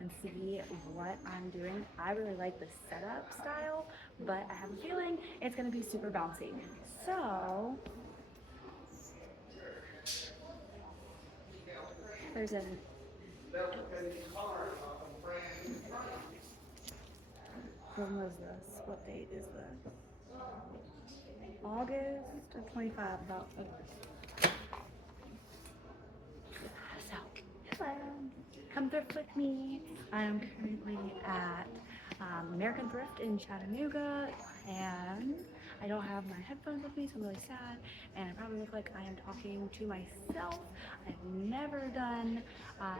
and see what I'm doing. I really like the setup style, but I have a feeling it's gonna be super bouncy. So there's a, when was this? What date is this? August of 25, about. So, hello. Come thrift with me. I am currently at American Thrift in Chattanooga, and I don't have my headphones with me, so I'm really sad. And I probably look like I am talking to myself. I've never done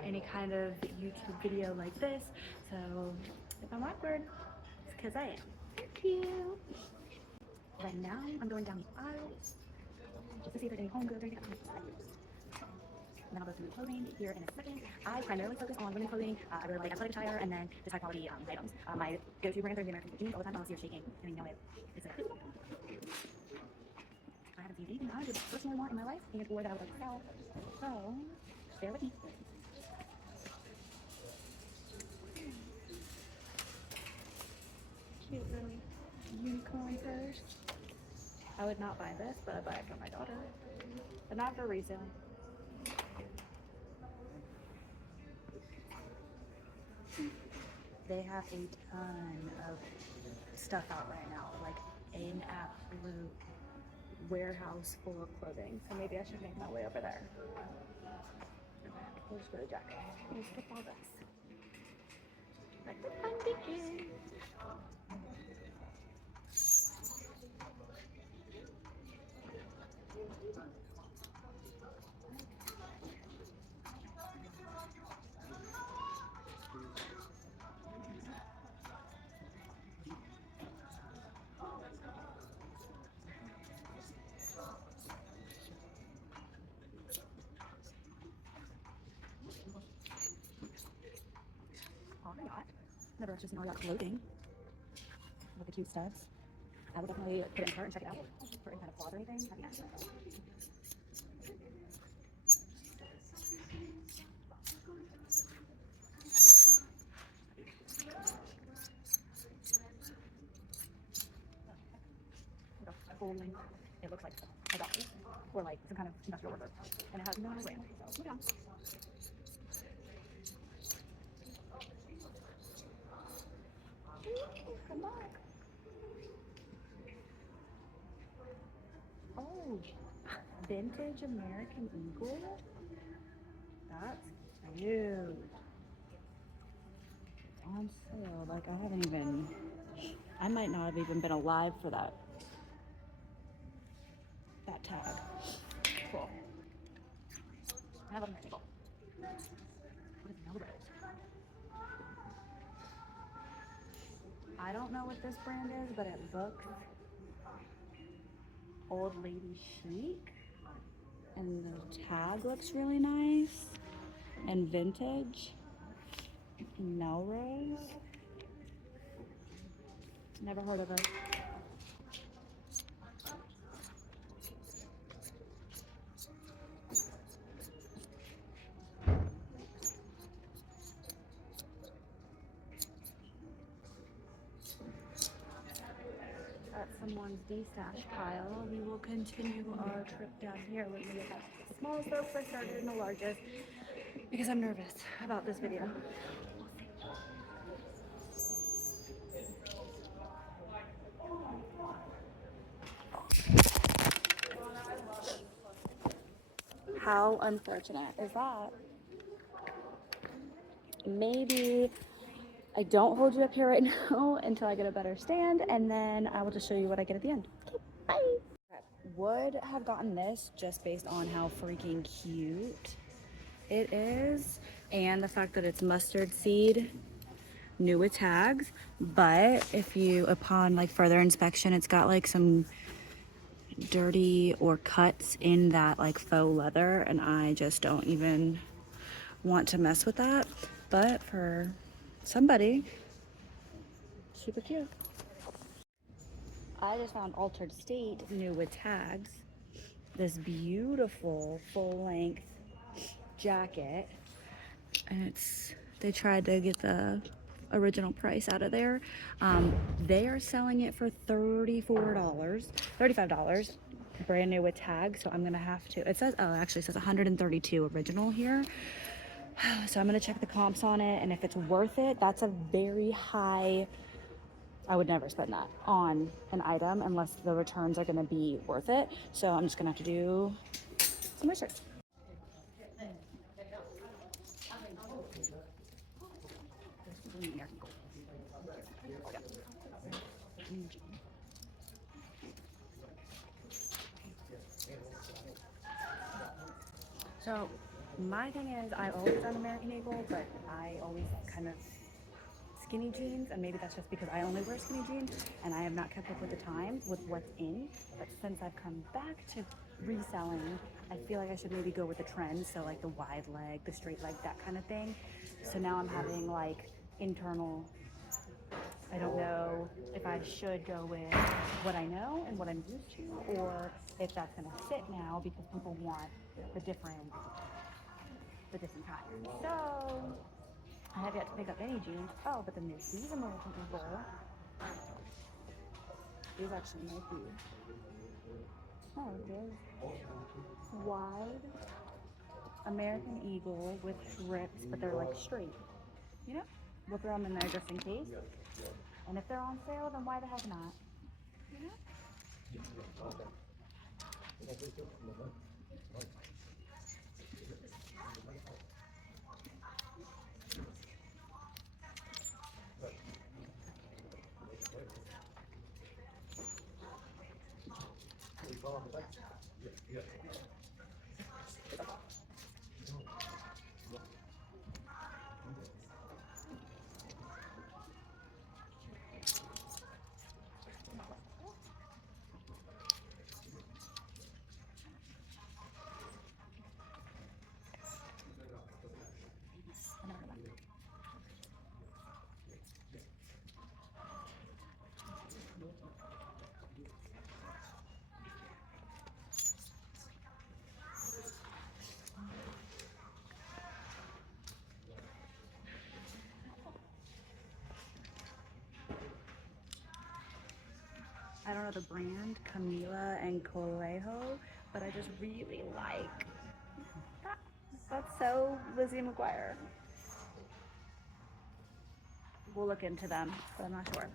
any kind of YouTube video like this, so if I'm awkward, it's because I am. Thank you. Right now, I'm going down the aisle just to see if there's any home goods or anything. And then I'll go through clothing here in a second. I primarily focus on women's clothing. I really like athletic attire and then just high quality items. My go-to brands are the American jeans all the time. I'll see her shaking and you know it. It's like, I haven't seen anything I would personally want in my life and or that I would like to sell. So, bear with me. Cute little unicorn purse. I would not buy this, but I buy it for my daughter. But not for resale. They have a ton of stuff out right now, like an absolute warehouse full of clothing. So maybe I should make my way over there. We'll just go to Jack. We'll skip all this. Like the fun begins. All right. Never just know about clothing with the cute studs. I would definitely put it in cart and check it out for any kind of flaws or anything. Full length. It looks like a doctor or like some kind of industrial worker, and it has no brand. So yeah. Come on. Oh, vintage American Eagle. That's cute. It's on sale. Like I haven't even. I might not have even been alive for that tag. Cool. I have an Eagle. What is Melrose? I don't know what this brand is, but it looks old lady chic. And the tag looks really nice. And vintage. Melrose. Never heard of it. At someone's de-stash pile, we will continue our trip down here. We're going to get the smallest folks. I started in the largest because I'm nervous about this video. How unfortunate is that? Maybe I don't hold you up here right now until I get a better stand, and then I will just show you what I get at the end. Okay, bye. Would have gotten this just based on how freaking cute it is and the fact that it's mustard seed, new with tags. But if you, upon like further inspection, it's got like some dirty or cuts in that like faux leather, and I just don't even want to mess with that. But for somebody, super cute. I just found Altered State new with tags. This beautiful full length jacket, and it's They tried to get the original price out of there. They are selling it for $34, $35, brand new with tags. So I'm gonna have to. It says, oh, actually it says 132 original here. So I'm gonna check the comps on it, and if it's worth it, that's a very high. I would never spend that on an item unless the returns are gonna be worth it. So I'm just gonna have to do some research. So my thing is, I've always done American Eagle, but I always kind of skinny jeans, and maybe that's just because I only wear skinny jeans and I have not kept up with the times with what's in. But since I've come back to reselling, I feel like I should maybe go with the trends. So like the wide leg, the straight leg, that kind of thing. So now I'm having like internal, I don't know if I should go with what I know and what I'm used to, or if that's gonna fit now because people want the different kinds. So I have yet to pick up any jeans. Oh, but then there's these American Eagle. These actually might be. Oh, there's wide American Eagle with strips, but they're like straight. You know? We'll throw them in there just in case. And if they're on sale, then why the heck not? You know? I don't know the brand, Camila and Colejo, but I just really like that. That's so Lizzie McGuire. We'll look into them, but I'm not sure.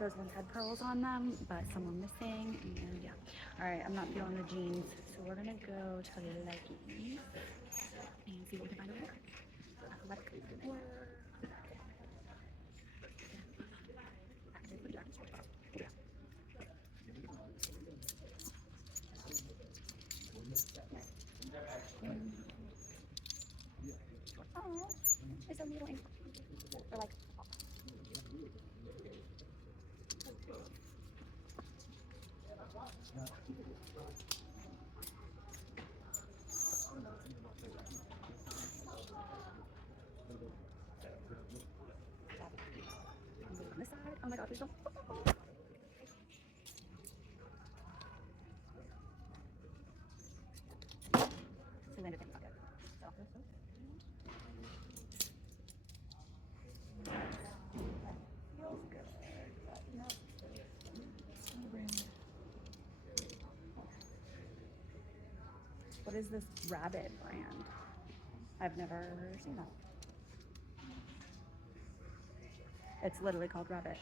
Those ones had pearls on them, but some were missing, and yeah. All right, I'm not feeling the jeans, so we're gonna go to leggings and see what we can find over there. Athletic wear. Oh, it's a little ink. Or like, on this side. Oh my god, there's so. Two landed things, okay. So, feels good, but no. What is this rabbit brand? I've never seen that. It's literally called Rabbit.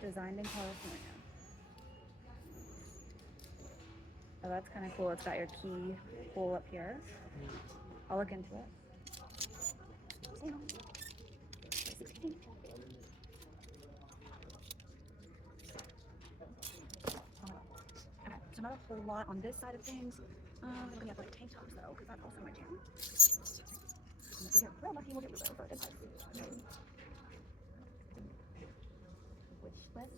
Designed in California. Oh, that's kind of cool. It's got your key hole up here. I'll look into it. Okay, so not a whole lot on this side of things. I'm looking at like tank tops though, because that's also my jam. And if we get real lucky, we'll get Lulu for a good price. Wish list.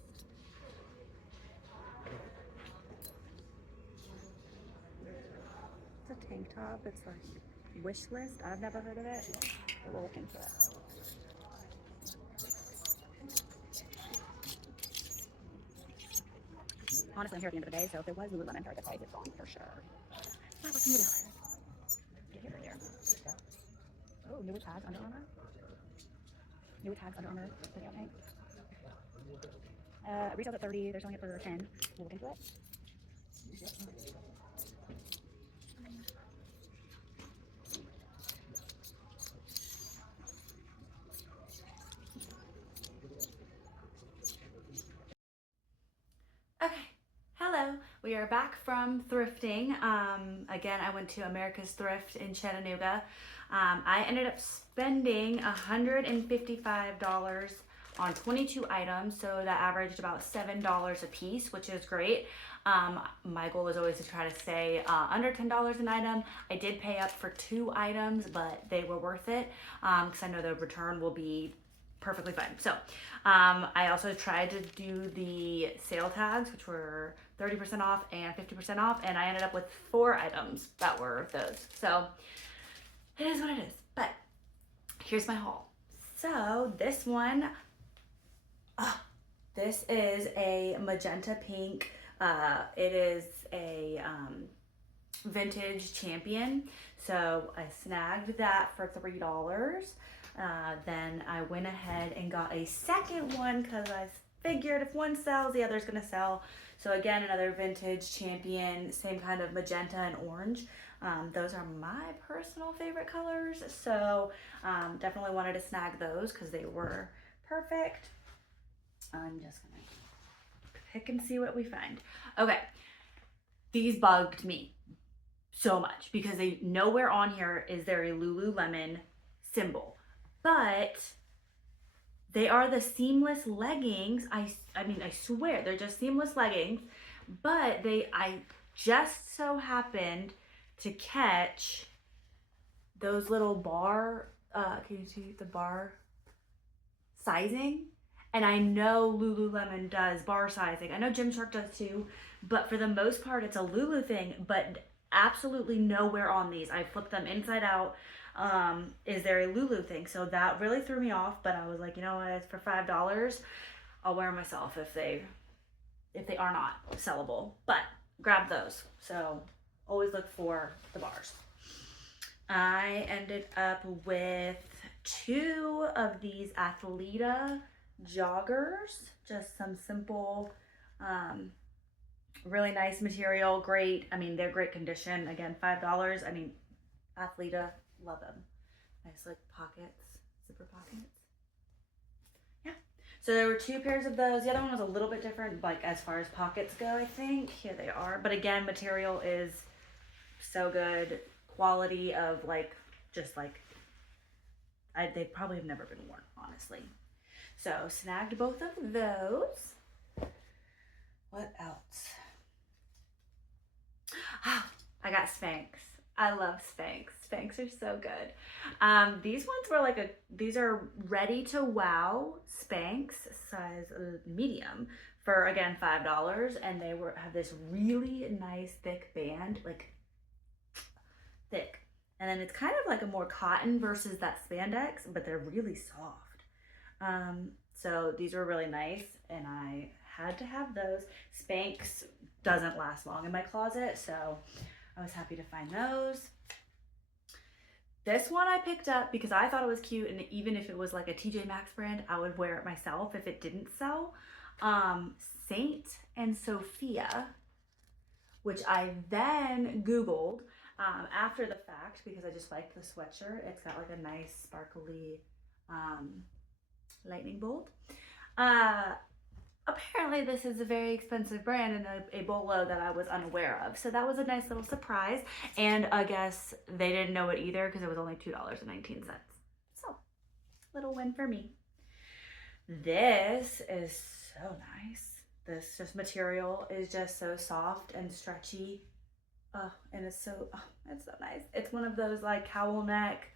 It's a tank top. It's like wish list. I've never heard of it, but we'll look into it. Honestly, I'm here at the end of the day, so if there was Lululemon for the price, it's gone for sure. But what can you do? Get here or there. Oh, newer tags, Under Armour. Newer tags, Under Armour. Okay. Retails at 30. They're selling it for 10. We'll look into it. Okay, hello. We are back from thrifting. Again, I went to America's Thrift in Chattanooga. I ended up spending $155 on 22 items, so that averaged about $7 a piece, which is great. My goal is always to try to stay under $10 an item. I did pay up for 2 items, but they were worth it because I know the return will be perfectly fine. So I also tried to do the sale tags, which were 30% off and 50% off, and I ended up with 4 items that were those. So it is what it is. But here's my haul. So this one, this is a magenta pink. It is a vintage champion. So I snagged that for $3. Then I went ahead and got a second one because I figured if one sells, the other's gonna sell. So again, another vintage champion, same kind of magenta and orange. Those are my personal favorite colors. So definitely wanted to snag those because they were perfect. I'm just gonna pick and see what we find. Okay, these bugged me so much because they nowhere on here is there a Lululemon symbol. But they are the seamless leggings. I mean, I swear they're just seamless leggings, but I just so happened to catch those little bar, can you see the bar sizing? And I know Lululemon does bar sizing. I know Gymshark does too, but for the most part, it's a Lulu thing, but absolutely nowhere on these. I flipped them inside out. Is there a Lulu thing? So that really threw me off, but I was like, you know what, it's for $5. I'll wear them myself if they are not sellable, but grab those. So always look for the bars. I ended up with 2 of these Athleta joggers, just some simple, really nice material, great. I mean, they're great condition. Again, $5. I mean, Athleta, love them. Nice like pockets, zipper pockets. Yeah. So there were 2 pairs of those. The other one was a little bit different, like as far as pockets go, I think. Here they are. But again, material is so good. Quality of like, just like, they probably have never been worn, honestly. So snagged both of those. What else? I got Spanx. I love Spanx. Spanx are so good. These ones were these are ready to wow Spanx, size medium, for again $5, and they have this really nice thick band, like thick. And then it's kind of like a more cotton versus that spandex, but they're really soft. So these were really nice, and I had to have those. Spanx doesn't last long in my closet, so I was happy to find those. This one I picked up because I thought it was cute, and even if it was like a TJ Maxx brand, I would wear it myself if it didn't sell. Saint and Sophia, which I then Googled after the fact because I just liked the sweatshirt. It's got like a nice sparkly lightning bolt. Apparently this is a very expensive brand and a bolo that I was unaware of. So that was a nice little surprise. And I guess they didn't know it either because it was only $2.19. So, little win for me. This is so nice. This just material is just so soft and stretchy. And it's so nice. It's one of those like cowl neck.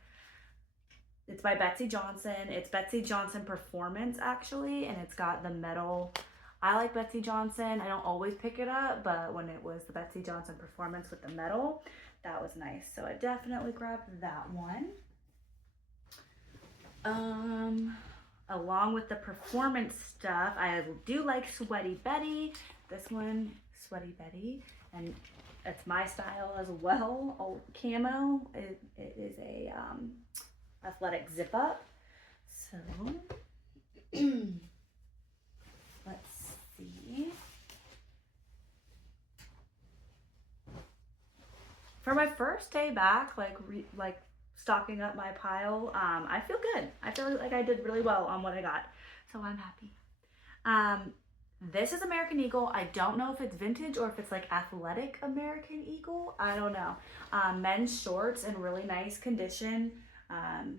It's by Betsy Johnson. It's Betsy Johnson Performance actually, and it's got the metal. I like Betsy Johnson. I don't always pick it up, but when it was the Betsy Johnson Performance with the metal, that was nice. So I definitely grabbed that one. Along with the performance stuff, I do like Sweaty Betty. This one Sweaty Betty, and it's my style as well. Oh, camo. It is a athletic zip up. So let's see. For my first day back, like stocking up my pile, I feel good. I feel like I did really well on what I got, so I'm happy. This is American Eagle. I don't know if it's vintage or if it's like athletic American Eagle. I don't know. Men's shorts in really nice condition. And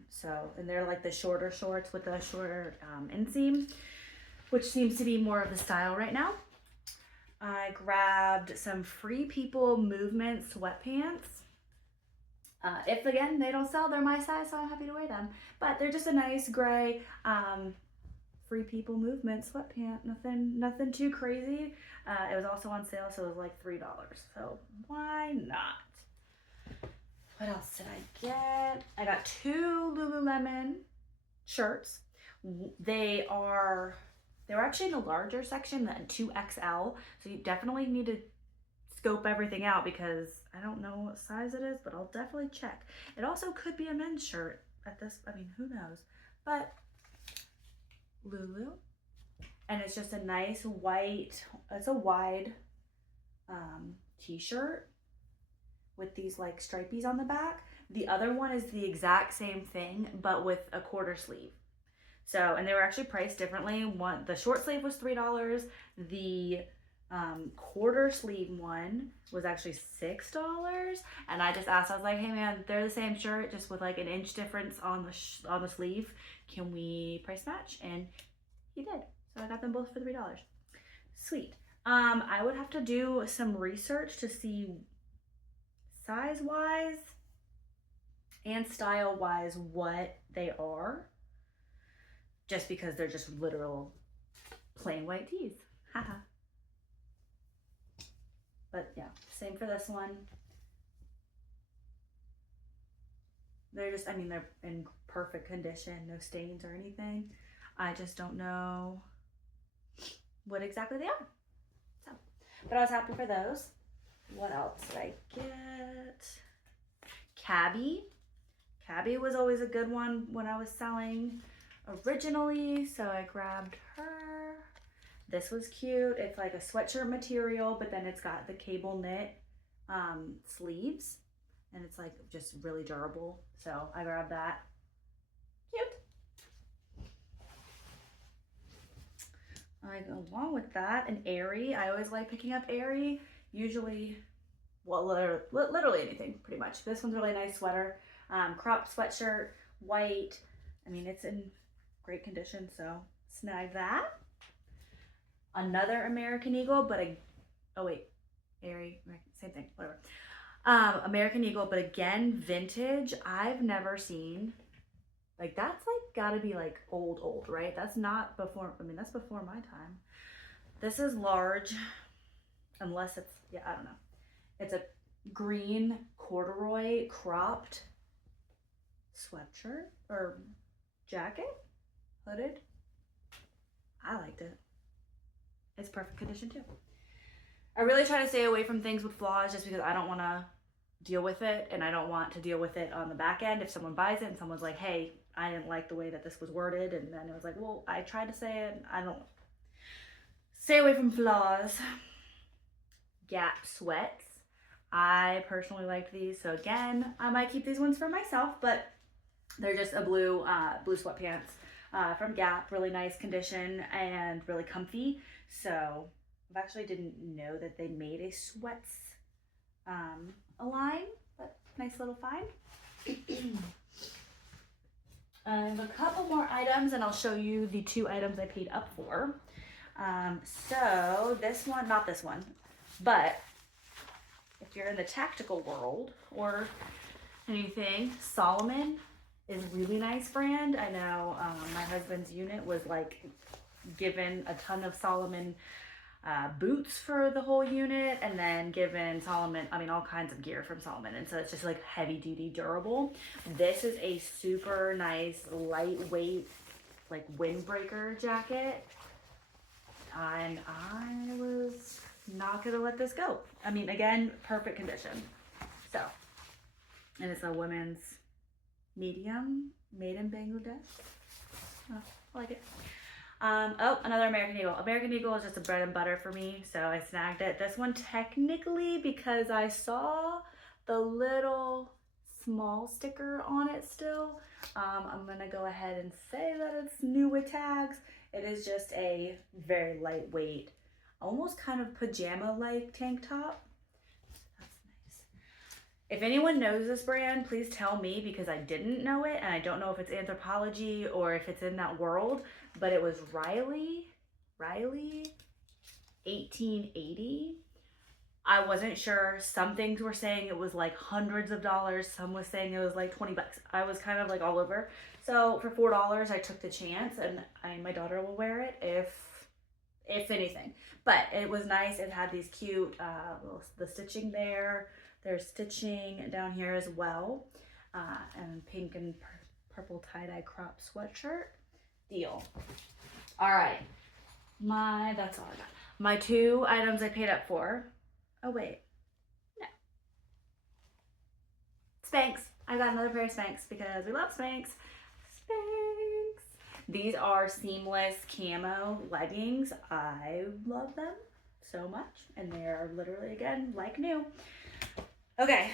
they're like the shorter shorts with the shorter inseam, which seems to be more of the style right now. I grabbed some Free People Movement sweatpants. If again, they don't sell, they're my size, so I'm happy to wear them. But they're just a nice gray Free People Movement sweatpant. Nothing too crazy. It was also on sale, so it was like $3. So why not? What else did I get? I got 2 Lululemon shirts. They were actually in the larger section, the 2XL. So you definitely need to scope everything out because I don't know what size it is, but I'll definitely check. It also could be a men's shirt at this, I mean, who knows? But Lulu, and it's just a nice white, it's a wide t-shirt with these like stripies on the back. The other one is the exact same thing, but with a quarter sleeve. So, and they were actually priced differently. The short sleeve was $3. The quarter sleeve one was actually $6. And I just asked, I was like, hey man, they're the same shirt, just with like an inch difference on the sleeve. Can we price match? And he did. So I got them both for $3. Sweet. I would have to do some research to see size-wise and style-wise what they are. Just because they're just literal plain white tees. Haha. But yeah, same for this one. They're just, I mean, they're in perfect condition, no stains or anything. I just don't know what exactly they are. So, but I was happy for those. What else did I get? Cabby. Cabby was always a good one when I was selling originally, so I grabbed her. This was cute. It's like a sweatshirt material, but then it's got the cable knit sleeves, and it's like just really durable. So I grabbed that. Cute. Along with that, an Aerie. I always like picking up Aerie. Usually, well, literally anything, pretty much. This one's a really nice sweater. Cropped sweatshirt, white. I mean, it's in great condition, so snag that. Another American Eagle, but Aerie, same thing, whatever. American Eagle, but again, vintage. I've never seen, like, that's like gotta be like old, right? That's not before, I mean, that's before my time. This is large, unless it's, yeah, I don't know. It's a green corduroy cropped sweatshirt or jacket, hooded. I liked it. It's perfect condition too. I really try to stay away from things with flaws just because I don't want to deal with it, and I don't want to deal with it on the back end if someone buys it and someone's like, hey, I didn't like the way that this was worded, and then it was like, well, I tried to say it, and I don't. Stay away from flaws. Gap sweats. I personally liked these, so again, I might keep these ones for myself, but they're just a blue sweatpants from Gap, really nice condition and really comfy. So I actually didn't know that they made a sweats a line, but nice little find. I have a couple more items, and I'll show you the 2 items I paid up for. So this one, not this one, but if you're in the tactical world or anything, Solomon is a really nice brand. I know my husband's unit was like given a ton of Solomon boots for the whole unit, and then given Solomon, I mean, all kinds of gear from Solomon, and so it's just like heavy duty durable. This is a super nice lightweight like windbreaker jacket, and I was not gonna let this go. I mean, again, perfect condition. So, and it's a women's medium made in Bangladesh. Oh, I like it. Oh, another American Eagle. American Eagle is just a bread and butter for me, so I snagged it. This one technically, because I saw the little small sticker on it still, I'm gonna go ahead and say that it's new with tags. It is just a very lightweight, almost kind of pajama-like tank top. That's nice. If anyone knows this brand, please tell me, because I didn't know it, and I don't know if it's Anthropologie or if it's in that world, but it was Riley 1880. I wasn't sure. Some things were saying it was like hundreds of dollars. Some was saying it was like 20 bucks. I was kind of like all over. So for $4, I took the chance, and my daughter will wear it if anything. But it was nice. It had these cute, the stitching there. There's stitching down here as well. And pink and purple tie-dye crop sweatshirt. Deal. All right. That's all I got. My 2 items I paid up for. Oh, wait. No. Spanx. I got another pair of Spanx because we love Spanx. Spanx. These are seamless camo leggings. I love them so much. And they're literally, again, like new. Okay.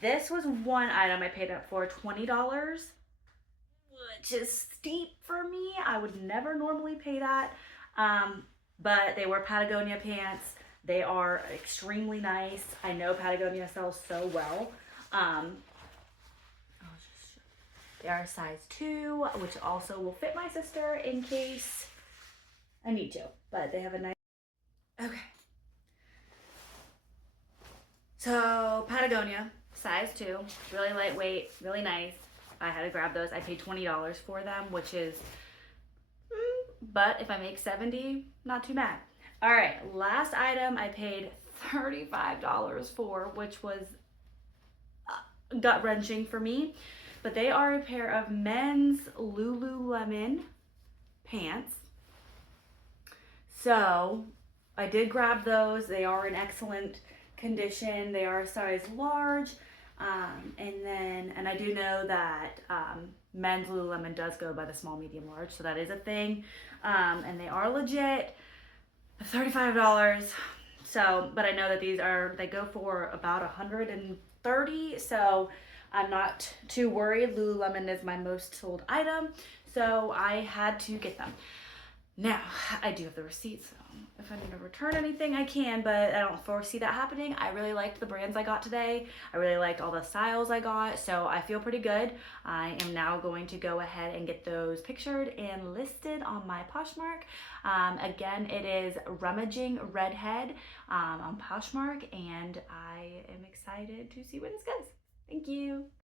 This was one item I paid up for, $20. Which is steep for me. I would never normally pay that. But they were Patagonia pants. They are extremely nice. I know Patagonia sells so well. They are a size 2, which also will fit my sister in case I need to. But they have a nice... Okay. So Patagonia, size 2, really lightweight, really nice. I had to grab those. I paid $20 for them, which is, but if I make $70, not too bad. All right, last item I paid $35 for, which was gut-wrenching for me. But they are a pair of men's Lululemon pants. So I did grab those. They are in excellent condition. They are a size large. And I do know that men's Lululemon does go by the small, medium, large, so that is a thing. And they are legit. $35. So, but I know that they go for about $130. So I'm not too worried. Lululemon is my most sold item, so I had to get them. Now, I do have the receipts, so if I need to return anything, I can, but I don't foresee that happening. I really liked the brands I got today. I really liked all the styles I got, so I feel pretty good. I am now going to go ahead and get those pictured and listed on my Poshmark. Again, it is Rummaging Redhead on Poshmark, and I am excited to see where this goes. Thank you.